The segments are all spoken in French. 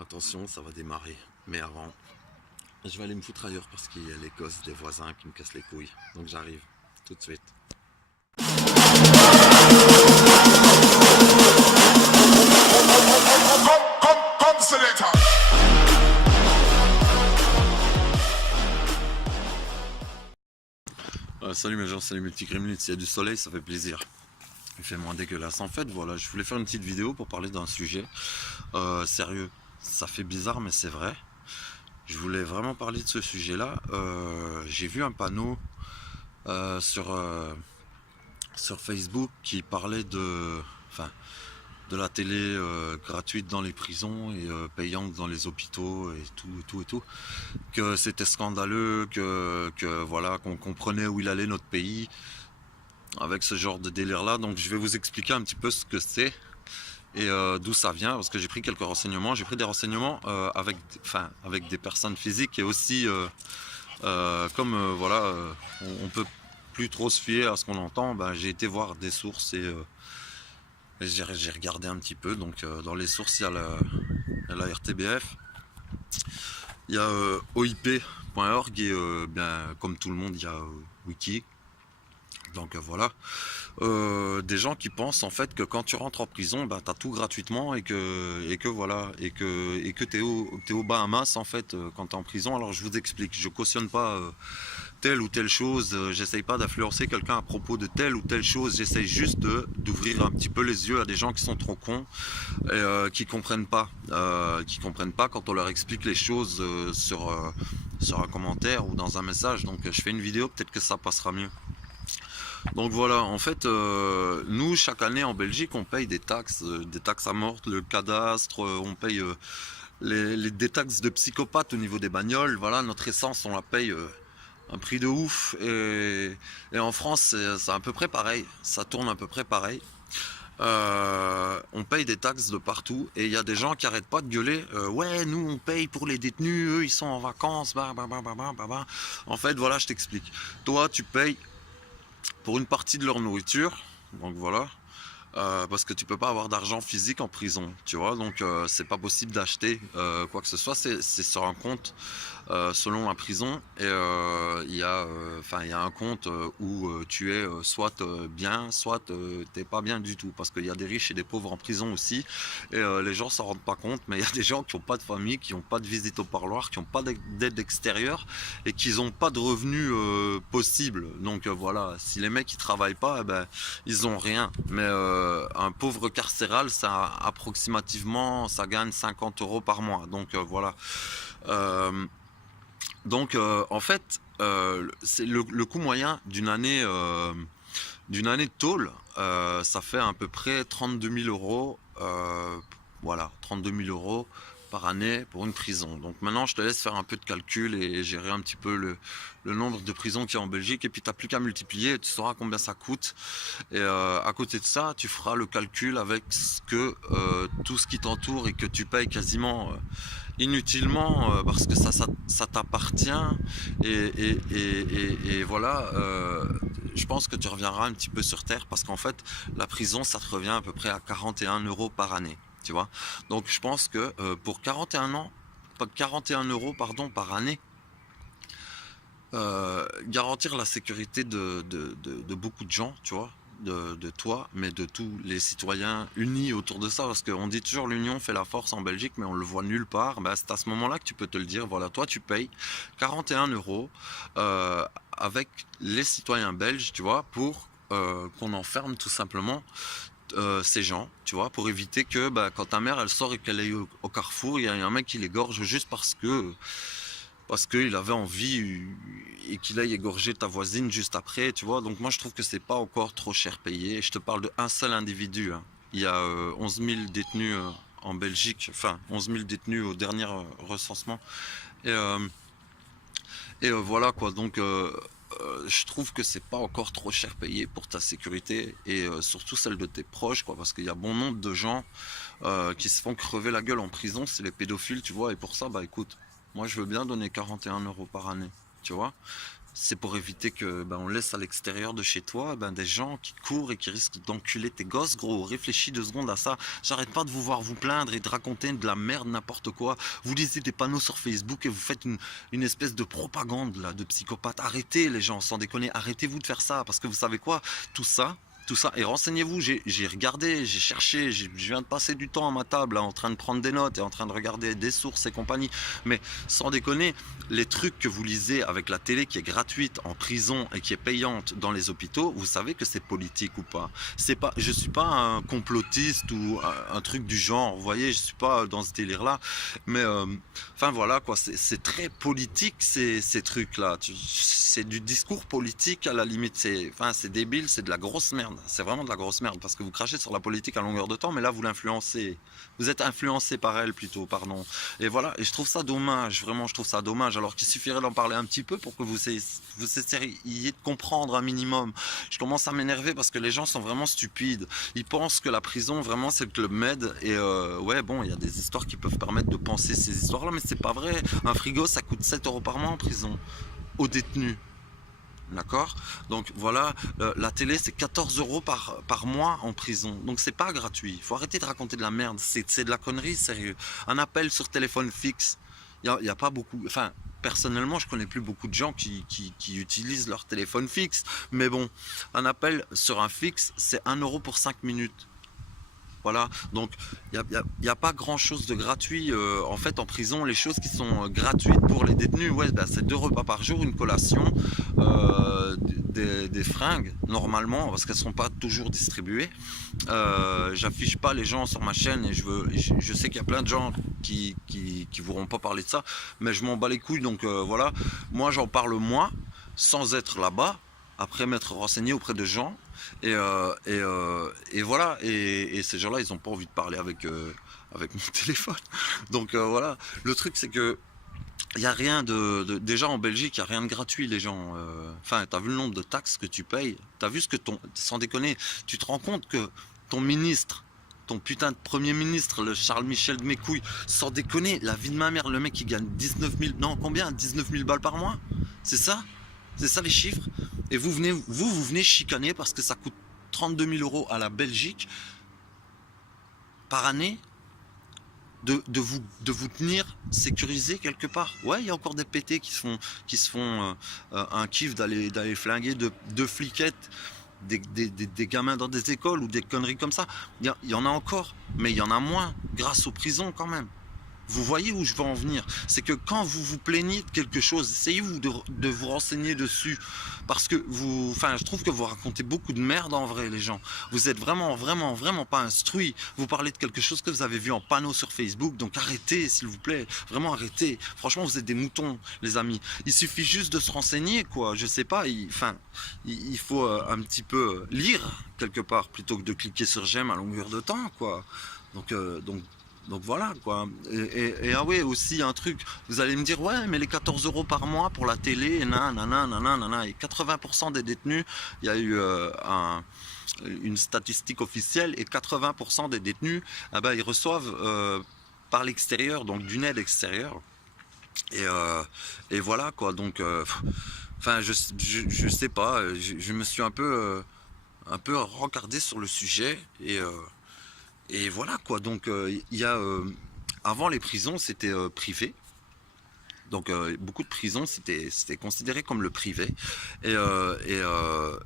Attention, ça va démarrer. Mais avant, je vais aller me foutre ailleurs parce qu'il y a les gosses des voisins qui me cassent les couilles. Donc j'arrive tout de suite. Come, selector. Salut mes gens, salut mes petits gremlins. S'il y a du soleil, ça fait plaisir. Il fait moins dégueulasse. En fait, voilà, je voulais faire une petite vidéo pour parler d'un sujet sérieux. Ça fait bizarre, mais c'est vrai. Je voulais vraiment parler de ce sujet-là. J'ai vu un panneau sur Facebook qui parlait de la télé gratuite dans les prisons et payante dans les hôpitaux et tout, que c'était scandaleux, que voilà, qu'on comprenait où il allait notre pays avec ce genre de délire là. Donc je vais vous expliquer un petit peu ce que c'est et d'où ça vient, parce que j'ai pris quelques renseignements. J'ai pris des renseignements avec des personnes physiques et aussi voilà, on peut plus trop se fier à ce qu'on entend. Ben, j'ai été voir des sources et j'ai regardé un petit peu. Donc dans les sources, il y a la RTBF, il y a OIP.org et bien comme tout le monde, il y a Wiki. Donc voilà, des gens qui pensent en fait que quand tu rentres en prison, bah, tu as tout gratuitement et que voilà, et que t'es au Bahamas en fait quand tu es en prison. Alors je vous explique, je cautionne pas telle ou telle chose, j'essaye pas d'influencer quelqu'un à propos de telle ou telle chose, j'essaye juste d'ouvrir un petit peu les yeux à des gens qui sont trop cons et qui comprennent pas quand on leur explique les choses sur un commentaire ou dans un message. Donc je fais une vidéo, peut-être que ça passera mieux. Donc voilà, en fait, nous, chaque année en Belgique, on paye des taxes à mort, le cadastre, on paye des taxes de psychopathes au niveau des bagnoles. Voilà, notre essence, on la paye un prix de ouf. Et en France, c'est à peu près pareil, ça tourne à peu près pareil. On paye des taxes de partout et il y a des gens qui arrêtent pas de gueuler ouais, nous on paye pour les détenus, eux ils sont en vacances, bah. En fait, voilà, je t'explique. Toi, tu payes pour une partie de leur nourriture, donc voilà, parce que tu peux pas avoir d'argent physique en prison, tu vois, donc c'est pas possible d'acheter quoi que ce soit, c'est sur un compte selon la prison et il y a un compte où tu es soit bien, soit t'es pas bien du tout, parce qu'il y a des riches et des pauvres en prison aussi et les gens s'en rendent pas compte, mais il y a des gens qui ont pas de famille, qui ont pas de visite au parloir, qui ont pas d'aide extérieure et qui ont pas de revenus possibles. Donc voilà, si les mecs ils travaillent pas, eh ben ils ont rien. Mais un pauvre carcéral, ça approximativement, ça gagne 50 € par mois. Donc voilà. Euh, en fait, c'est le coût moyen d'une année de tôle, ça fait à peu près 32 000 euros. Voilà, 32 000 euros par année pour une prison. Donc maintenant, je te laisse faire un peu de calcul et gérer un petit peu le nombre de prisons qu'il y a en Belgique. Et puis, tu n'as plus qu'à multiplier et tu sauras combien ça coûte. Et à côté de ça, tu feras le calcul avec tout ce qui t'entoure et que tu payes quasiment inutilement parce que ça t'appartient. Et voilà, je pense que tu reviendras un petit peu sur terre parce qu'en fait, la prison, ça te revient à peu près à 41 € par année. Tu vois, donc je pense que pour 41 ans, pas 41 € pardon par année, garantir la sécurité de beaucoup de gens, tu vois, de toi, mais de tous les citoyens unis autour de ça, parce qu'on dit toujours l'union fait la force en Belgique, mais on le voit nulle part. Bah, c'est à ce moment-là que tu peux te le dire. Voilà, toi tu payes 41 € avec les citoyens belges, tu vois, pour qu'on enferme tout simplement ces gens, tu vois, pour éviter que bah, quand ta mère elle sort et qu'elle est au carrefour, il y a un mec qui l'égorge juste parce qu'il avait envie et qu'il aille égorger ta voisine juste après, tu vois. Donc moi je trouve que c'est pas encore trop cher payé. Je te parle d'un seul individu, hein. Il y a 11 000 détenus en Belgique, enfin 11 000 détenus au dernier recensement. Et, voilà quoi, donc je trouve que c'est pas encore trop cher payé pour ta sécurité et surtout celle de tes proches, quoi, parce qu'il y a bon nombre de gens qui se font crever la gueule en prison, c'est les pédophiles, tu vois, et pour ça, bah écoute, moi je veux bien donner 41 € par année, tu vois. c'est pour éviter que on laisse à l'extérieur de chez toi des gens qui courent et qui risquent d'enculer tes gosses, gros. Réfléchis 2 secondes à ça. J'arrête pas de vous voir vous plaindre et de raconter de la merde, n'importe quoi. Vous lisez des panneaux sur Facebook et vous faites une espèce de propagande là, de psychopathe. Arrêtez les gens, sans déconner, arrêtez-vous de faire ça. Parce que vous savez quoi, tout ça, et renseignez-vous, j'ai regardé, j'ai cherché, je viens de passer du temps à ma table là, en train de prendre des notes et en train de regarder des sources et compagnie. Mais sans déconner, les trucs que vous lisez avec la télé qui est gratuite en prison et qui est payante dans les hôpitaux, vous savez que c'est politique ou pas. C'est pas, je suis pas un complotiste ou un truc du genre, vous voyez, je suis pas dans ce délire là. Mais enfin voilà quoi, c'est très politique ces trucs là. C'est du discours politique à la limite. C'est débile, c'est de la grosse merde. C'est vraiment de la grosse merde parce que vous crachez sur la politique à longueur de temps, mais là vous l'influencez. Vous êtes influencé par elle plutôt, pardon. Et voilà, et je trouve ça dommage, vraiment je trouve ça dommage, alors qu'il suffirait d'en parler un petit peu pour que vous essayez de comprendre un minimum. Je commence à m'énerver parce que les gens sont vraiment stupides. Ils pensent que la prison, vraiment, c'est le Club Med, et ouais, bon, il y a des histoires qui peuvent permettre de penser ces histoires-là, mais c'est pas vrai. Un frigo, ça coûte 7 € par mois en prison, aux détenus. D'accord. Donc voilà, la télé c'est 14 € par mois en prison. Donc c'est pas gratuit. Il faut arrêter de raconter de la merde. C'est de la connerie, sérieux. Un appel sur téléphone fixe, y a pas beaucoup. Enfin, personnellement, je connais plus beaucoup de gens qui utilisent leur téléphone fixe. Mais bon, un appel sur un fixe, c'est 1 € pour 5 minutes. Voilà, donc y a pas grand chose de gratuit. En fait, en prison, les choses qui sont gratuites pour les détenus, ouais, c'est 2 repas par jour, une collation, des fringues, normalement, parce qu'elles ne sont pas toujours distribuées. J'affiche pas les gens sur ma chaîne et je sais qu'il y a plein de gens qui voudront pas parler de ça, mais je m'en bats les couilles, donc voilà. Moi, j'en parle moi, sans être là-bas, après m'être renseigné auprès de gens. Et voilà, et ces gens-là, ils n'ont pas envie de parler avec mon téléphone. Donc voilà, le truc c'est que il n'y a rien déjà en Belgique, il n'y a rien de gratuit, les gens. Enfin, tu as vu le nombre de taxes que tu payes, tu as vu ce que sans déconner, tu te rends compte que ton ministre, ton putain de premier ministre, le Charles Michel de mes couilles, sans déconner, la vie de ma mère, le mec il gagne 19 000, non combien, 19 000 balles par mois. C'est ça? C'est ça les chiffres? Et vous venez chicaner parce que ça coûte 32 000 € à la Belgique par année de vous tenir sécurisé quelque part. Ouais, il y a encore des pétés qui se font un kiff d'aller flinguer deux fliquettes, des gamins dans des écoles ou des conneries comme ça. Il y en a encore, mais il y en a moins grâce aux prisons quand même. Vous voyez où je veux en venir? C'est que quand vous vous plaignez de quelque chose, essayez-vous de vous renseigner dessus. Parce que je trouve que vous racontez beaucoup de merde en vrai, les gens. Vous êtes vraiment, vraiment, vraiment pas instruits. Vous parlez de quelque chose que vous avez vu en panneau sur Facebook. Donc arrêtez, s'il vous plaît. Vraiment arrêtez. Franchement, vous êtes des moutons, les amis. Il suffit juste de se renseigner, quoi. Je sais pas, il faut un petit peu lire quelque part plutôt que de cliquer sur j'aime à longueur de temps, quoi. Donc voilà quoi. Et ah ouais, aussi un truc, vous allez me dire ouais mais les 14 € par mois pour la télé, nanana, et 80% des détenus, il y a eu une statistique officielle, et 80% des détenus, ils reçoivent par l'extérieur, donc d'une aide extérieure. Et voilà quoi, donc je sais pas, je me suis un peu rencardé sur le sujet, et voilà quoi, donc il y a avant les prisons c'était privé, donc beaucoup de prisons c'était considéré comme le privé, et, euh, et, euh,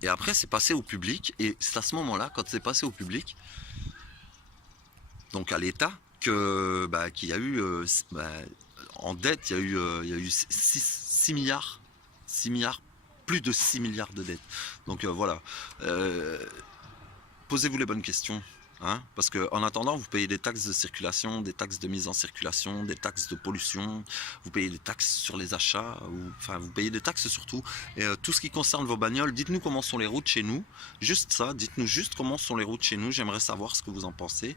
et après c'est passé au public, et c'est à ce moment-là, quand c'est passé au public, donc à l'État, qu'il y a eu en dette, il y a eu 6 milliards, 6 milliards, plus de 6 milliards de dettes. Donc voilà. Posez-vous les bonnes questions. Hein, parce qu'en attendant, vous payez des taxes de circulation, des taxes de mise en circulation, des taxes de pollution, vous payez des taxes sur les achats, vous payez des taxes surtout. Et tout ce qui concerne vos bagnoles, dites-nous comment sont les routes chez nous. Juste ça, dites-nous juste comment sont les routes chez nous. J'aimerais savoir ce que vous en pensez.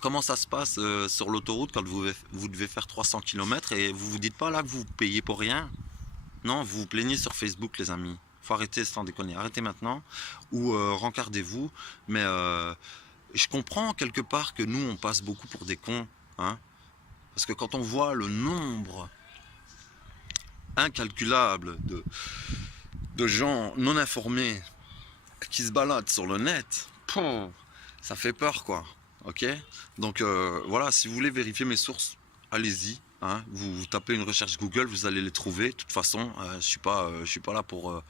Comment ça se passe sur l'autoroute quand vous devez faire 300 km et vous vous dites pas là que vous payez pour rien? Non, vous vous plaignez sur Facebook, les amis. Faut arrêter sans déconner. Arrêtez maintenant ou rencardez-vous. Mais je comprends quelque part que nous, on passe beaucoup pour des cons. Hein, parce que quand on voit le nombre incalculable de gens non informés qui se baladent sur le net, ça fait peur quoi. Ok, donc voilà, si vous voulez vérifier mes sources, allez-y. Hein, vous tapez une recherche Google, vous allez les trouver. De toute façon, je suis pas là pour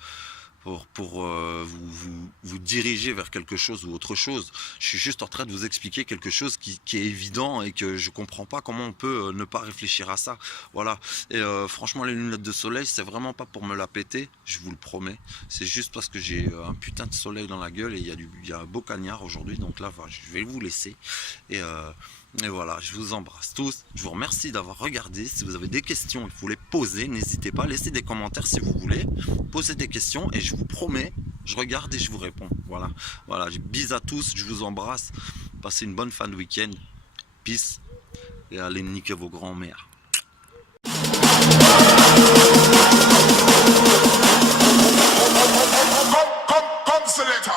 vous diriger vers quelque chose ou autre chose. Je suis juste en train de vous expliquer quelque chose qui est évident et que je comprends pas comment on peut ne pas réfléchir à ça. Voilà. Et franchement, les lunettes de soleil, c'est vraiment pas pour me la péter, je vous le promets. C'est juste parce que j'ai un putain de soleil dans la gueule et il y a un beau cagnard aujourd'hui. Donc là, voilà, je vais vous laisser. Et voilà, je vous embrasse tous. Je vous remercie d'avoir regardé. Si vous avez des questions et que vous les posez, n'hésitez pas. Laissez des commentaires si vous voulez. Posez des questions et je vous promets, je regarde et je vous réponds. Voilà, voilà. Bis à tous. Je vous embrasse. Passez une bonne fin de week-end. Peace. Et allez niquer vos grands-mères. Selector.